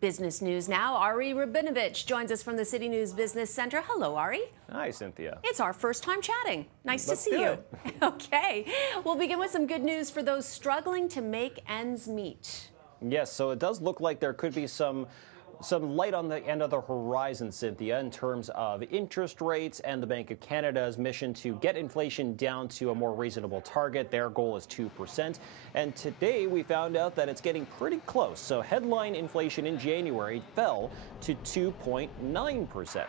Business news now. Ari Rabinovitch joins us from the City News Business Center. Hello, Ari. Hi, Cynthia. It's our first time chatting. Nice Let's to see do you. it. Okay, we'll begin with some good news for those struggling to make ends meet. Yes, so it does look like there could be some light on the end of the horizon, Cynthia, in terms of interest rates and the Bank of Canada's mission to get inflation down to a more reasonable target. Their goal is 2%. And today we found out that it's getting pretty close. So headline inflation in January fell to 2.9%.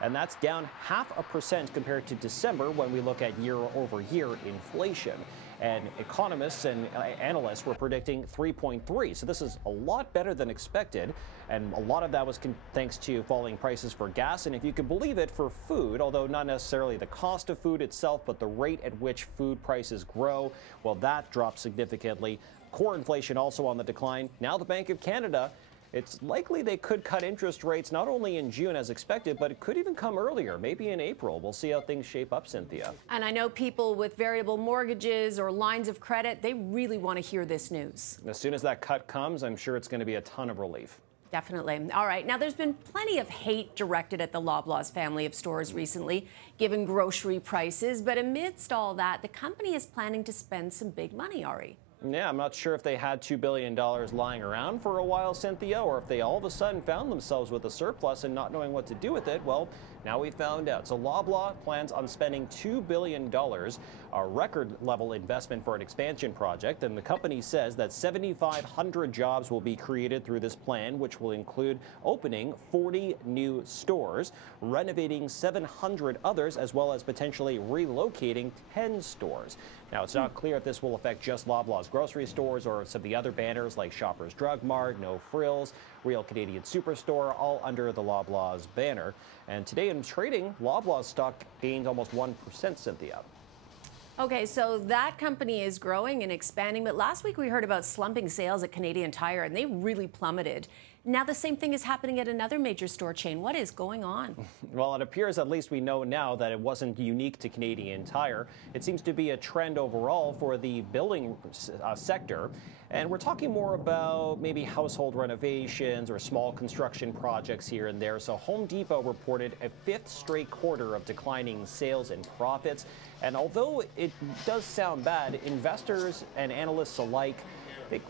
And that's down 0.5% compared to December when we look at year-over-year inflation. And economists and analysts were predicting 3.3. So this is a lot better than expected. And a lot of that was thanks to falling prices for gas. And if you can believe it, for food, although not necessarily the cost of food itself, but the rate at which food prices grow, well, that dropped significantly. Core inflation also on the decline. Now the Bank of Canada, it's likely they could cut interest rates not only in June as expected, but it could even come earlier, maybe in April. We'll see how things shape up, Cynthia. And I know people with variable mortgages or lines of credit, they really want to hear this news. As soon as that cut comes, I'm sure it's going to be a ton of relief. Definitely. All right. Now, there's been plenty of hate directed at the Loblaws family of stores recently, given grocery prices. But amidst all that, the company is planning to spend some big money, Ari. Yeah, I'm not sure if they had $2 billion lying around for a while, Cynthia, or if they all of a sudden found themselves with a surplus and not knowing what to do with it. Well, now we found out. So Loblaw plans on spending $2 billion, a record level investment for an expansion project. And the company says that 7,500 jobs will be created through this plan, which will include opening 40 new stores, renovating 700 others, as well as potentially relocating 10 stores. Now, it's not clear if this will affect just Loblaw's grocery stores or some of the other banners like Shoppers Drug Mart, No Frills, Real Canadian Superstore, all under the Loblaw's banner. And today in trading, Loblaw's stock gained almost 1%, Cynthia. Okay, so that company is growing and expanding, but last week we heard about slumping sales at Canadian Tire, and they really plummeted. Now the same thing is happening at another major store chain. What is going on? Well, it appears, at least we know now, that it wasn't unique to Canadian Tire. It seems to be a trend overall for the building sector. And we're talking more about maybe household renovations or small construction projects here and there. So Home Depot reported a fifth straight quarter of declining sales and profits. And although it does sound bad, investors and analysts alike,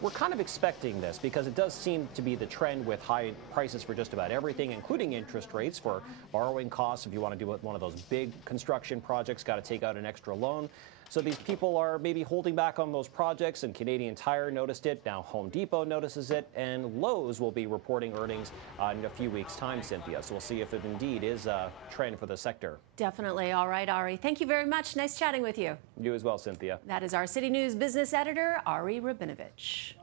we're kind of expecting this because it does seem to be the trend with high prices for just about everything, including interest rates for borrowing costs. If you want to do one of those big construction projects, got to take out an extra loan. So these people are maybe holding back on those projects, and Canadian Tire noticed it. Now Home Depot notices it, and Lowe's will be reporting earnings in a few weeks' time, Cynthia. So we'll see if it indeed is a trend for the sector. Definitely. All right, Ari. Thank you very much. Nice chatting with you. You as well, Cynthia. That is our City News business editor, Ari Rabinovitch.